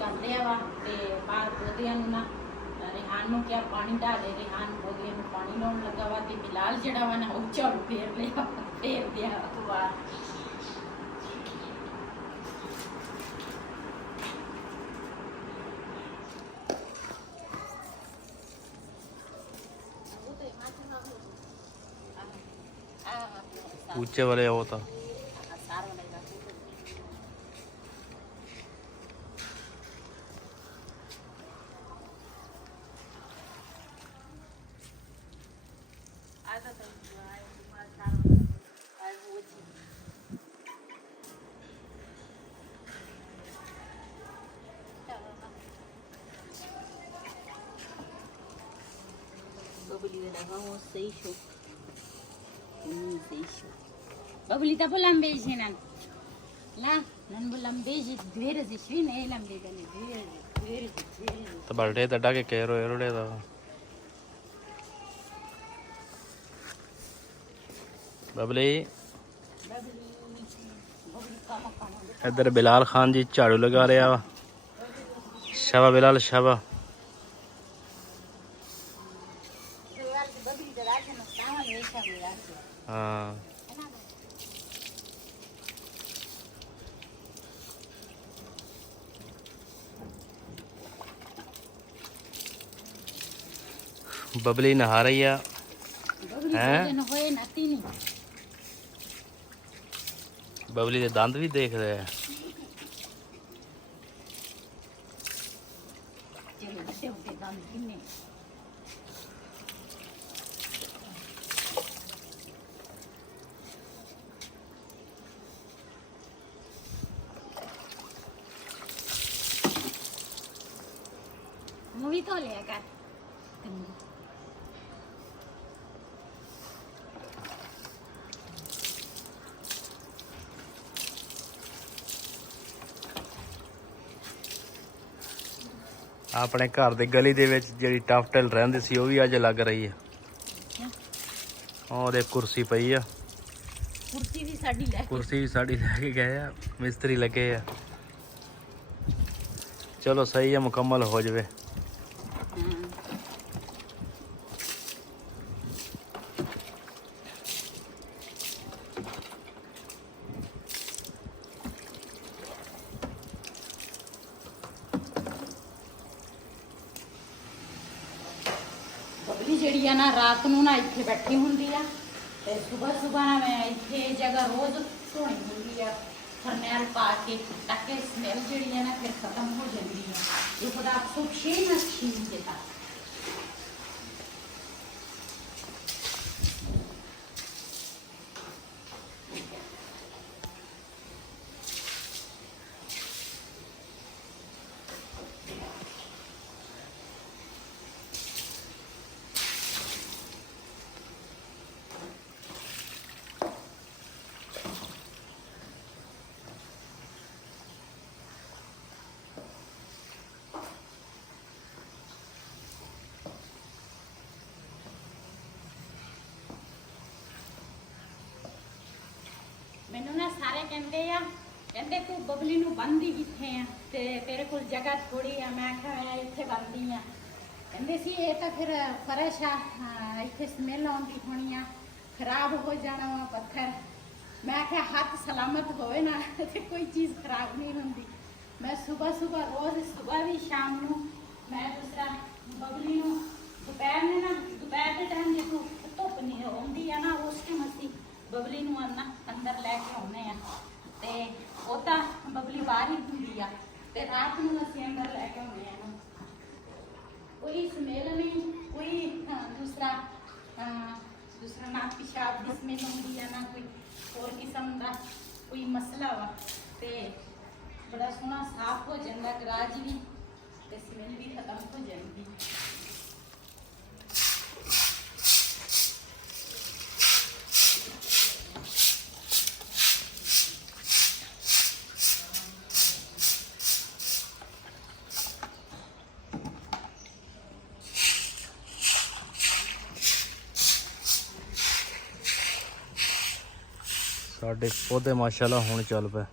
कर लिया वा ते बाहर पौधियां नूं ना रेहान नूं क्या पानी डाल दे। रेहान पौधियां नूं पानी लाउण लगा वा ते बिलाल जिहड़ा वा ना ओह झाड़ू फेर लिया, फेर दिया बाहर। ऊंचे वाले वो था Babuli ta lambe jinan la nan bu lambe ji dvere ji shi ne lambe gane dvere तो बर्थडे तड़ा के केरो एरोड़े दा बबली इधर बिलाल खान जी झाड़ू लगा रहा वा। शाबा बिलाल शाबा। हाँ बबली नहा रही है बबली के दंद भी देख रहे हैं। मूवी तो ले कर ਆਪਣੇ ਘਰ ਦੇ ਗਲੀ ਦੇ ਵਿੱਚ ਜਿਹੜੀ ਟਫਟਲ ਰਹਿੰਦੀ ਸੀ ਉਹ ਵੀ ਅੱਜ ਲੱਗ ਰਹੀ ਹੈ। ਉਹਦੇ ਕੁਰਸੀ ਪਈ ਆ, ਕੁਰਸੀ ਵੀ ਸਾਡੀ ਲੈ ਕੇ ਗਏ ਆ ਮਿਸਤਰੀ ਲੱਗੇ ਆ। ਚਲੋ ਸਹੀ ਹੈ, ਮੁਕੰਮਲ ਹੋ ਜਾਵੇ। बबली ਜਿਹੜੀ ਆ ਨਾ ਰਾਤ ਨੂੰ ਨਾ ਇੱਥੇ ਬੈਠੀ ਹੁੰਦੀ ਆ ਤੇ ਸਵੇਰ ਨਾ ਮੈਂ ਇੱਥੇ ਜਗ੍ਹਾ ਰੋਜ਼ ਧੋਣੀ ਹੁੰਦੀ ਆ ਫਰਨੈਲ ਪਾ ਕੇ ਤਾਂ ਕਿ ਸਮੈਲ ਜਿਹੜੀ ਆ ਨਾ ਫਿਰ ਖਤਮ ਹੋ ਜਾਂਦੀ ਆ। ਇਹ ਖੁਦਾ ਖੂਬ ਸ਼ੀਨ ਦੇਤਾ। ਮੈਨੂੰ ਨਾ ਸਾਰੇ ਕਹਿੰਦੇ ਤੂੰ ਬਬਲੀ ਨੂੰ ਬੰਦੀ ਕਿੱਥੇ ਆ ਤੇ ਤੇਰੇ ਕੋਲ ਜਗ੍ਹਾ ਥੋੜੀ ਆ। ਮੈਂ ਕਿਹਾ ਮੈਂ ਇੱਥੇ ਬੰਦੀ ਆ। ਕਹਿੰਦੇ ਸੀ ਇਹ ਤਾਂ ਫਿਰ ਫਰਸ਼ ਆ, ਇੱਥੇ ਸਮੈਲ ਆਉਂਦੀ ਹੋਣੀ ਆ, ਖਰਾਬ ਹੋ ਜਾਣਾ ਵਾ ਪੱਥਰ। ਮੈਂ ਕਿਹਾ ਹੱਥ ਸਲਾਮਤ ਹੋਵੇ ਨਾ ਤੇ ਕੋਈ ਚੀਜ਼ ਖਰਾਬ ਨਹੀਂ ਹੁੰਦੀ। ਮੈਂ ਸਵੇਰ ਰੋਜ਼ ਸਵੇਰ ਵੀ ਸ਼ਾਮ ਨੂੰ ਮੈਂ ਦੂਸਰਾ ਬਬਲੀ ਨੂੰ ਦੁਪਹਿਰ ਦੇ ਟਾਈਮ ਜੇ ਧੁੱਪ ਨਹੀਂ ਆਉਂਦੀ ਆ ਨਾ ਉਸ ਟਾਈਮ ਅਸੀਂ ਬਬਲੀ ਨੂੰ ਅੰਦਰ ਲੈ ਕੇ ਆਉਂਦੇ ਆ ਤੇ ਉਹ ਤਾਂ ਬਬਲੀ ਬਾਹਰ ਹੀ ਹੁੰਦੀ ਆ ਤੇ ਰਾਤ ਨੂੰ ਅਸੀਂ ਅੰਦਰ ਲੈ ਕੇ ਆਉਂਦੇ ਆ। ਕੋਈ ਸਮੈਲ ਨਹੀਂ, ਕੋਈ ਦੂਸਰਾ ਨਾ ਪਿਸ਼ਾਬ ਦੀ ਸਮੈਲ ਹੁੰਦੀ ਆ, ਨਾ ਕੋਈ ਹੋਰ ਕਿਸਮ ਦਾ ਕੋਈ ਮਸਲਾ ਵਾ ਤੇ ਬੜਾ ਸੋਹਣਾ ਸਾਫ਼ ਹੋ ਜਾਂਦਾ ਗਰਾਜ ਵੀ ਤੇ ਸਮੈਲ ਵੀ ਖਤਮ ਹੋ ਜਾਂਦੀ। ਸਾਡੇ ਪੌਦੇ ਮਾਸ਼ਾਅੱਲਾ ਹੁਣ ਚੱਲ ਪਏ।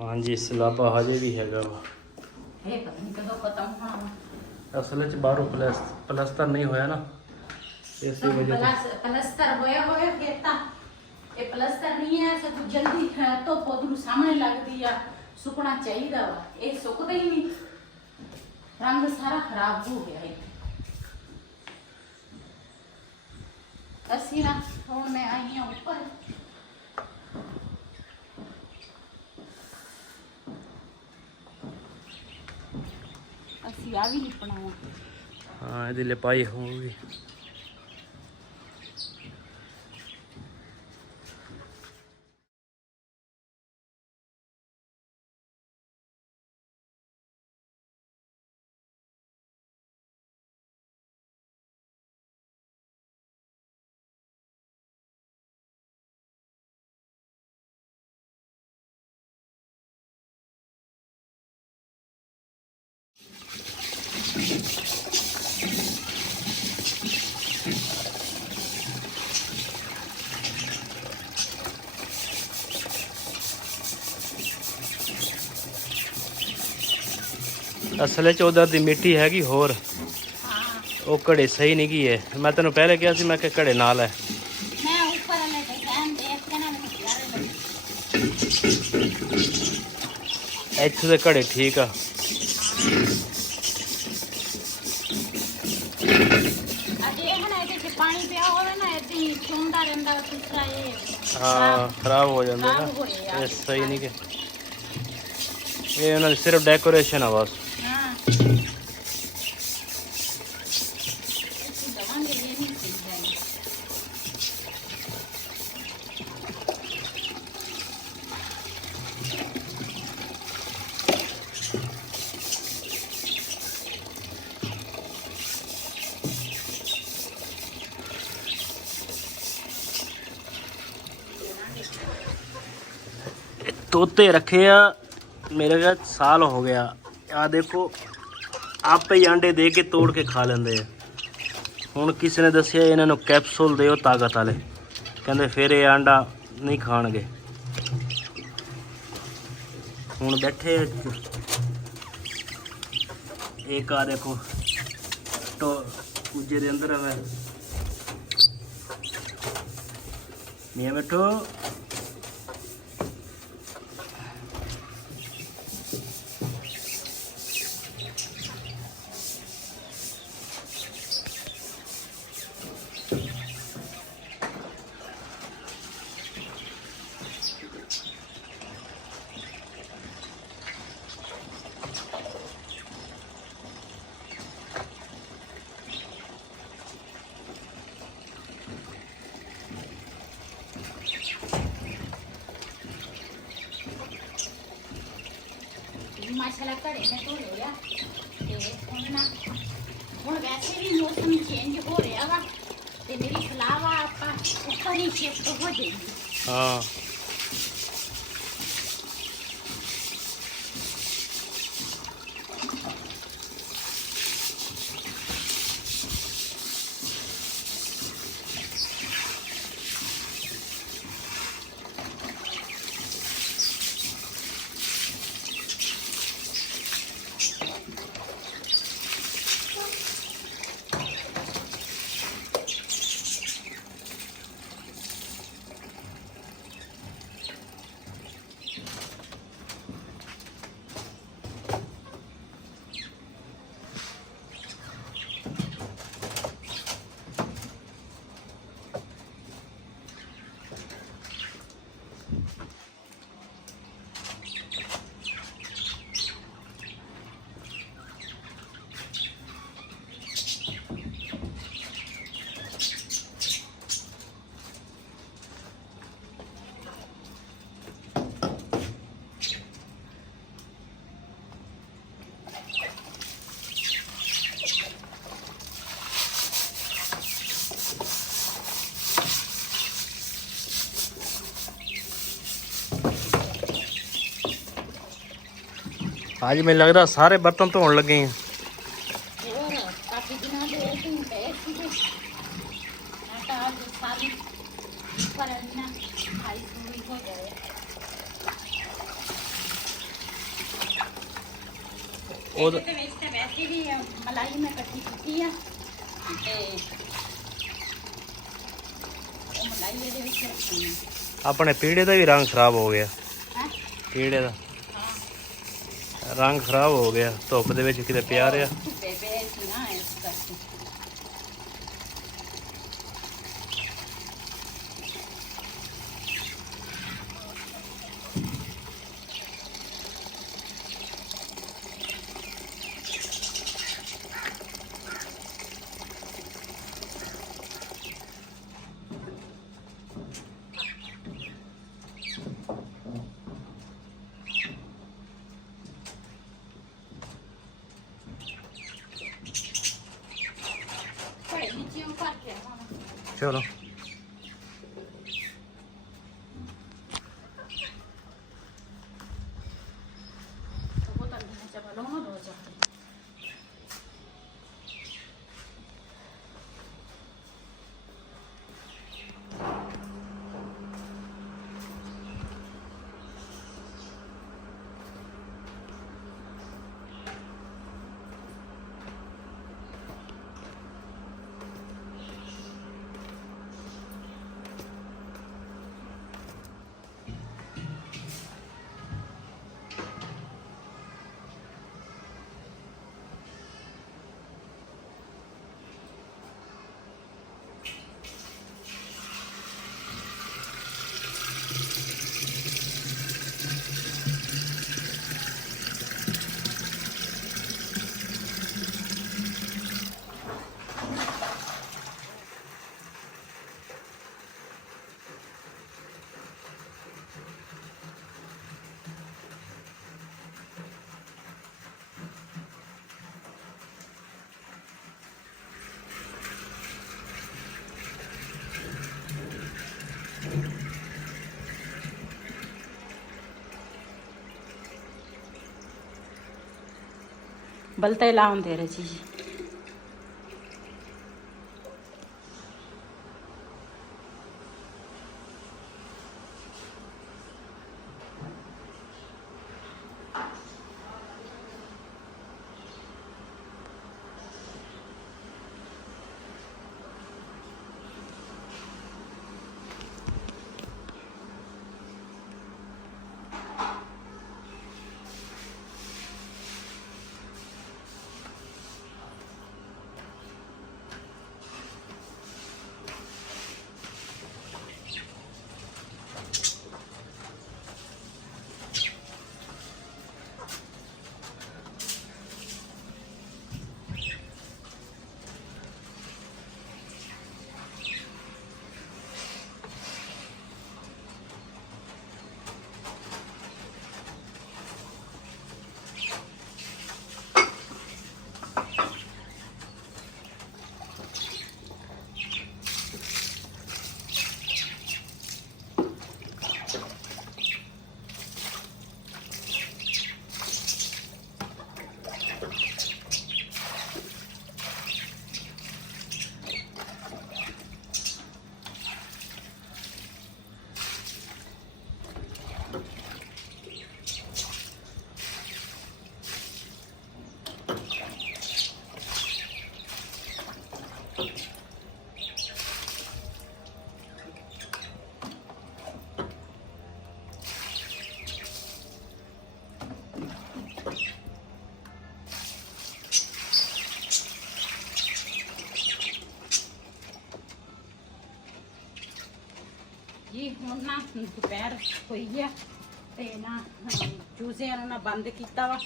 ਹਾਂਜੀ ਸਲਾਬਾ ਹਜੇ ਵੀ ਹੈਗਾ ਵਾ। ਇਹ ਪਤਾ ਨਹੀਂ ਕਦੋਂ ਖਤਮ ਹੋਣਾ ਵਾ। ਅਸਲ 'ਚ ਬਾਹਰੋਂ ਪਲਸਤਰ ਨਹੀਂ ਹੋਇਆ ਨਾ, ਇਸੇ ਵਜ੍ਹਾ ਤੋਂ। ਪਲਸਤਰ ਹੋਇਆ ਫਿਰ ਤਾਂ ਇਹ ਪਲਸਤਰ ਨਹੀਂ ਹੈ, ਸਭ ਜਲਦੀ ਧੁੱਪ ਉਹਨੂੰ ਸਾਹਮਣੇ ਲੱਗਦੀ ਆ, ਸੁੱਕਣਾ ਚਾਹੀਦਾ ਵਾ, ਇਹ ਸੁੱਕਦਾ ਹੀ ਨਹੀਂ, ਰੰਗ ਸਾਰਾ ਖਰਾਬ ਹੋ ਗਿਆ ਹੈ। ਅਸੀਂ ਨਾ ਹੁਣ ਮੈਂ ਆਈ ਹਾਂ ਉੱਪਰ, ਅਸੀਂ ਆ ਵੀ ਲਿਪਣਾ ਵਾ। ਹਾਂ ਇਹਦੀ ਲਿਪਾਈ ਹੋਊਗੀ। ਅਸਲ 'ਚ ਉਧਰ ਦੀ ਮਿੱਟੀ ਹੈਗੀ ਹੋਰ, ਉਹ ਘੜੇ ਸਹੀ ਨਹੀਂ ਗਈ ਹੈ। ਮੈਂ ਤੈਨੂੰ ਪਹਿਲੇ ਕਿਹਾ ਸੀ, ਮੈਂ ਕਿ ਘੜੇ ਨਾਲ ਹੈ। ਮੈਂ ਉੱਪਰ ਵਾਲੇ ਡਿਜ਼ਾਈਨ ਦੇਖ ਕੇ ਨਾ ਮੈਨੂੰ ਪਿਆਰੇ ਲੱਗੇ। ਇੱਥੇ ਦੇ ਘੜੇ ਠੀਕ ਆ। ਅਜੇ ਇਹ ਨਾ ਇਹਦੇ 'ਚ ਪਾਣੀ ਪਿਆ ਹੋਵੇ ਨਾ, ਏਦਾਂ ਹੀ ਚੁੰਦਾ ਰਹਿੰਦਾ ਸੁਥਰਾ, ਇਹ ਹਾਂ ਖਰਾਬ ਹੋ ਜਾਂਦਾ ਨਾ, ਖਰਾਬ ਹੋਏ ਯਾਰ। ਇਹ ਸਹੀ ਨਹੀਂ ਕਿ ਇਹ ਉਹਨਾਂ ਦੀ ਸਿਰਫ ਡੈਕੋਰੇਸ਼ਨ ਆ ਬਸ। ਹਾਂ ਇਹ ਦਵਾਂਗੇ ਇਹ ਨਹੀਂ ਚਾਹੀਦਾ। ਤੋਤੇ ਰੱਖੇ ਆ ਮੇਰੇ ਘਰ ਸਾਲ ਹੋ ਗਿਆ। ਆ ਦੇਖੋ ਆਪੇ ਹੀ ਆਂਡੇ ਦੇ ਕੇ ਤੋੜ ਕੇ ਖਾ ਲੈਂਦੇ ਆ। ਹੁਣ ਕਿਸੇ ਨੇ ਦੱਸਿਆ ਇਹਨਾਂ ਨੂੰ ਕੈਪਸੂਲ ਦਿਓ ਤਾਕਤ ਵਾਲੇ, ਕਹਿੰਦੇ ਫਿਰ ਇਹ ਆਂਡਾ ਨਹੀਂ ਖਾਣਗੇ। ਹੁਣ ਬੈਠੇ ਇੱਕ ਆ ਦੇਖੋ ਕੁਝੇ ਦੇ ਅੰਦਰ ਹੈ ਨਹੀਂ ਬੈਠੋ। ਮਾਸ਼ਾਅੱਲਾ ਘੜੇ ਨੇ ਧੋ ਲਿਆ ਤੇ ਹੁਣ ਵੈਸੇ ਵੀ ਮੌਸਮ ਚੇਂਜ ਹੋ ਰਿਹਾ ਵਾ ਤੇ ਮੇਰੀ ਸਲਾਹ ਵਾ ਆਪਾਂ ਉੱਪਰ ਹੀ ਸ਼ਿਫਟ ਹੋ ਜਾਈਏ। ਹਾਂ ਅੱਜ ਮੈਨੂੰ ਲੱਗਦਾ ਸਾਰੇ ਬਰਤਨ ਧੋਣ ਲੱਗੇ ਆ। ਹੋਰ ਕਾਫੀ ਦਿਨਾਂ ਦੇ ਇਹ ਪਏ ਸੀਗੇ ਮੈਂ ਤਾਂ ਅੱਜ ਸਾਰੀ ਪਰ ਨਾ ਖਾਈ ਪੂਰੀ ਹੋ ਜਾਏ। ਇਹਦੇ ਤੇ ਵਿੱਚ ਤਾਂ ਵੈਸੇ ਵੀ ਮਲਾਈ ਮੈਂ ਇਕੱਠੀ ਕੀਤੀ ਆ ਤੇ ਉਹ ਮਲਾਈ ਇਹਦੇ ਵਿੱਚ ਰੱਖਣੀ ਆਪਣੇ ਪੀੜੇ ਦਾ ਵੀ ਰੰਗ ਖਰਾਬ ਹੋ ਗਿਆ। ਹੈ। ਪੀੜੇ ਦਾ ਹਾਂ ਰੰਗ ਖਰਾਬ ਹੋ ਗਿਆ, ਧੁੱਪ ਦੇ ਵਿੱਚ ਕਿਤੇ ਪਿਆ ਰਿਹਾ। ਧੁੱਪੇ ਪਏ ਸੀ ਨਾ ਇਸ ਕਰਕੇ। ਬੜੇ ਨੀਚੇ ਭਰ ਕੇ ਆਵਾਂ। ਚਲੋ वो तक नहीं चला लो ना दो चार। बलते लाऊं तेरे चीज ਜੀ ਹੁਣ ਨਾ ਦੁਪਹਿਰ ਹੋਈ ਆ ਤੇ ਨਾ ਚੂਜ਼ਿਆਂ ਨੂੰ ਨਾ ਬੰਦ ਕੀਤਾ ਵਾ।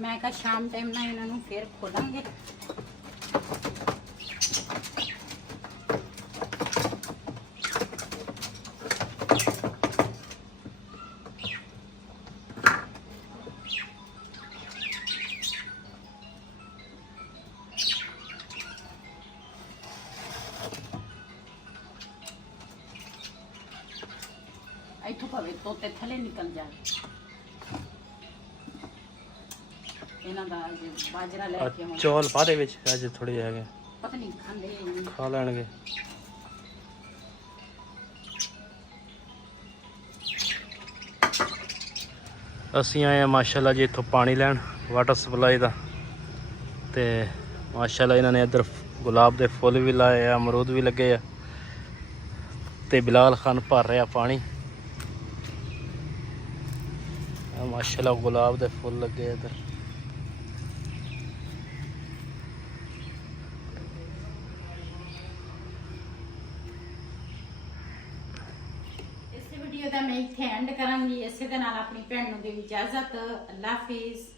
ਮੈਂ ਕਿਹਾ ਸ਼ਾਮ ਟਾਈਮ ਨਾ ਇਹਨਾਂ ਨੂੰ ਫੇਰ ਖੋਲਾਂਗੇ। ਇੱਥੋਂ ਭਾਵੇਂ ਤੋਤੇ ਥੱਲੇ ਨਿਕਲ ਜਾਣ। ਇਹਨਾਂ ਦਾ ਅੱਜ ਬਾਜਰਾ ਲੈ ਕੇ ਆਵਾਂ। ਚੌਲ ਪਾ ਦੇ ਵਿੱਚ ਅੱਜ ਥੋੜੇ ਜਿਹੇ ਹੈਗੇ, ਪਤਾ ਨਹੀਂ ਖਾਂਦੇ ਨਹੀਂ। ਖਾ ਲੈਣਗੇ। ਅਸੀਂ ਆਏ ਆ ਮਾਸ਼ਾਅੱਲਾ ਜੀ ਇੱਥੋਂ ਪਾਣੀ ਲੈਣ, ਵਾਟਰ ਸਪਲਾਈ ਦਾ। ਤੇ ਮਾਸ਼ਾਅੱਲਾ ਇਹਨਾਂ ਨੇ ਇੱਧਰ ਗੁਲਾਬ ਦੇ ਫੁੱਲ ਵੀ ਲਾਏ ਆ, ਅਮਰੂਦ ਵੀ ਲੱਗੇ ਆ ਤੇ ਬਿਲਾਲ ਖਾਨ ਭਰ ਰਿਹਾ ਪਾਣੀ। ਮਾਸ਼ਾਅੱਲਾ ਗੁਲਾਬ ਦੇ ਫੁੱਲ ਲੱਗੇ ਇੱਧਰ। ਇਸ ਵੀਡੀਓ ਦਾ ਮੈਂ ਇੱਥੇ ਐਂਡ ਕਰਾਂਗੀ। ਇਸੇ ਦੇ ਨਾਲ ਆਪਣੀ ਭੈਣ ਨੂੰ ਦੇਵੀ ਇਜਾਜ਼ਤ। ਅੱਲਾ ਹਾਫਿਜ਼।